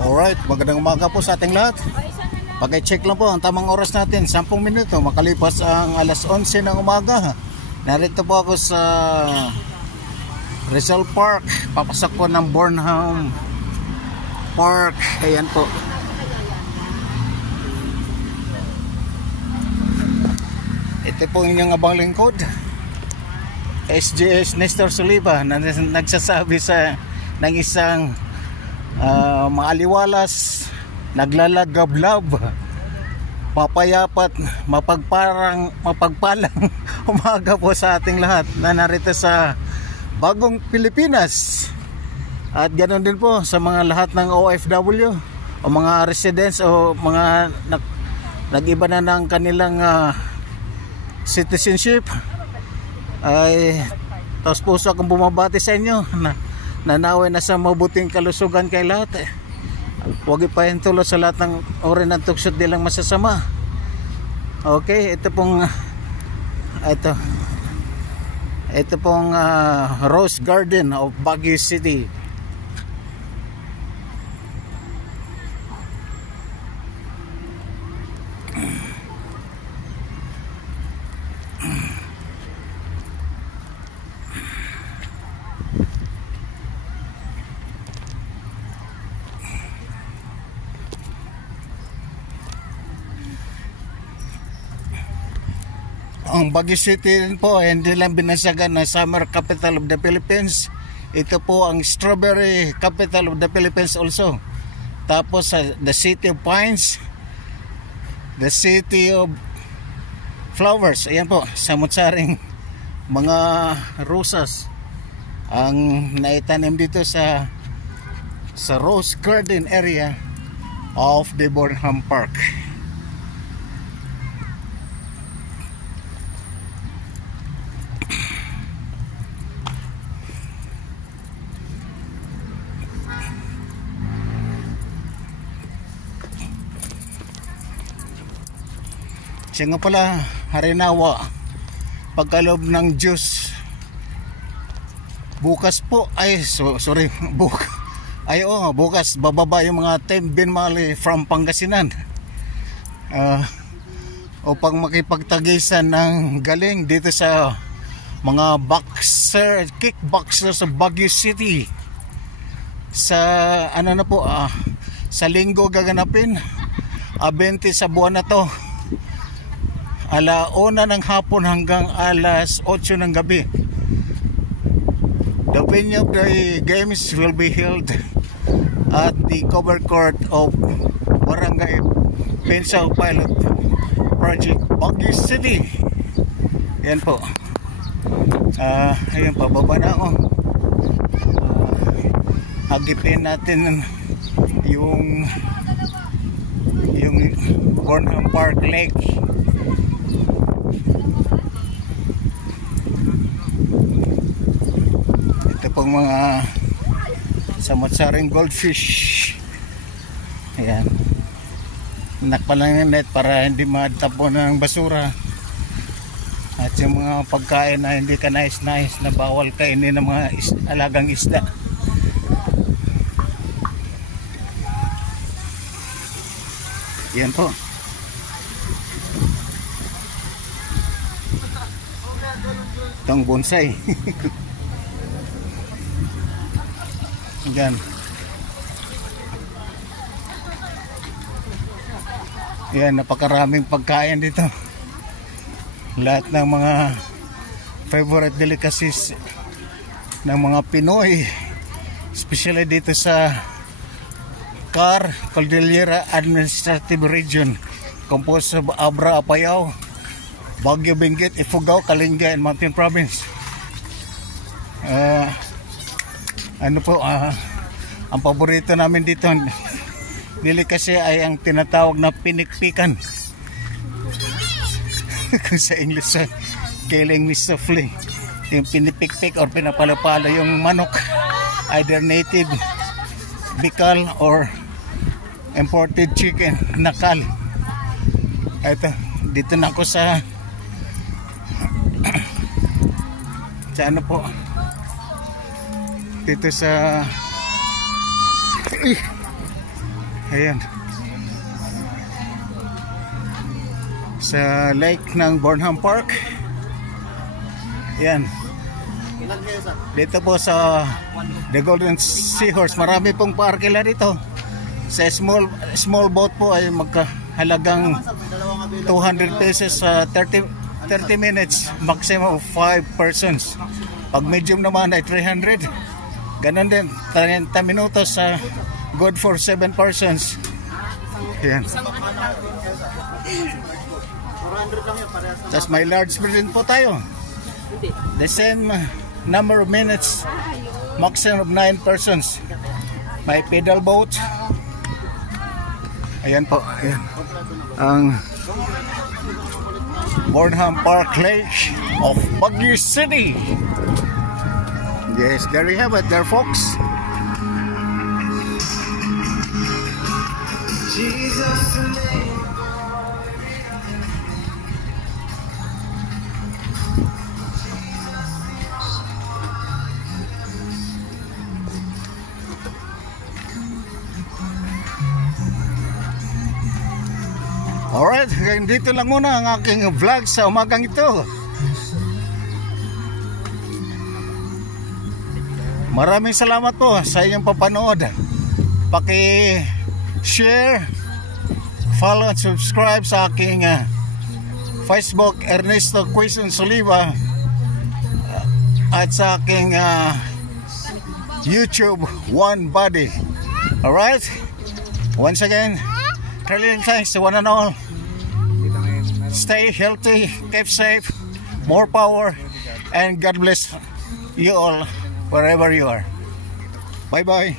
Alright, magandang umaga po sa ating lahat. Pag-check lang po ang tamang oras natin, 10 minuto makalipas ang alas 11 ng umaga. Narito po ako sa Rizal Park. Papasak po ng Burnham Park. Ayan po. Ito po inyong abang lingkod, SGS Nestor Soliva, na nagsasabi ng isang maaliwalas, naglalagablab, papayapat, mapagpalang umaga po sa ating lahat na narito sa bagong Pilipinas. At ganoon din po sa mga lahat ng OFW o mga residents o mga nag-iba na ng kanilang citizenship. Ay taos puso akong bumabati sa inyo na nanaway na sa mabuting kalusugan kay lahat. Huwag ipahintulo sa lahat ng uri ng tuksod nilang masasama. Okay, ito pong Rose Garden of Baguio City. Ang Baguio City po hindi lang binasagan na summer capital of the Philippines. Ito po ang strawberry capital of the Philippines also. Tapos the city of pines, the city of flowers. Ayan po, samot-saring mga rosas ang naitanim dito sa Rose Garden area of the Burnham Park. Siya nga pala, harinawa, pagkalob ng Diyos. Bukas po, bukas bababa yung mga Tim Binmali from Pangasinan upang makipagtagisan ng galing dito sa mga kickboxer sa Baguio City. Sa sa linggo gaganapin, 20 sa buwan na to, 1:00 ng hapon hanggang 8:00 ng gabi. The venue of the games will be held at the cover court of Barangay Pensao Pilot Project, Baguio City. Yan po. Ayun, pababa na ako. Agipin natin yung Burnham Park Lake. Ito pong mga samot-saring goldfish. Ayan, nakpalang yung net para hindi matapon ng basura. At yung mga pagkain na hindi ka nais-nais na bawal kainin ng mga alagang isda. Yan po. Itong bonsai. Yan. Yan, napakaraming pagkain dito. Lahat ng mga favorite delicacies ng mga Pinoy, especially dito sa CAR, Cordillera Administrative Region, composed of Abra, Apayao, Baguio, Benguet, Ifugao, Kalinga, and Mountain Province. Ang paborito namin dito delicacy ay ang tinatawag na pinikpikan. Kung sa English, killing me softly. Yung pinipikpik or pinapalapala yung manok, either native Bicol or imported chicken, nakal. Ito, dito na ako sa ano po, dito sa Ayan. Sa lake ng Burnham Park. Ayan. Dito po sa The Golden Seahorse, marami pong parkila dito. Sa small boat po ay magkahalagang 200 pesos sa 30 minutes, maximum of 5 persons. Pag medium naman ay 300. Ganon din, 30 minutos sa good for 7 persons. Ayan. Tapos may large din po tayo. The same number of minutes, maximum of 9 persons. May pedal boat. Ayan po, ayan. Ang Burnham Park Lake of Baguio City. Yes, there you have it there, folks. Jesus' name. Alright, dito lang muna ang aking vlog sa umagang ito. Maraming salamat po sa inyong papanood. Paki-share, follow at subscribe sa aking Facebook, Ernesto Quezon Soliva, at sa aking YouTube, One Body. Alright, once again, trillion thanks to one and all. Stay healthy, keep safe, more power, and God bless you all wherever you are. Bye bye.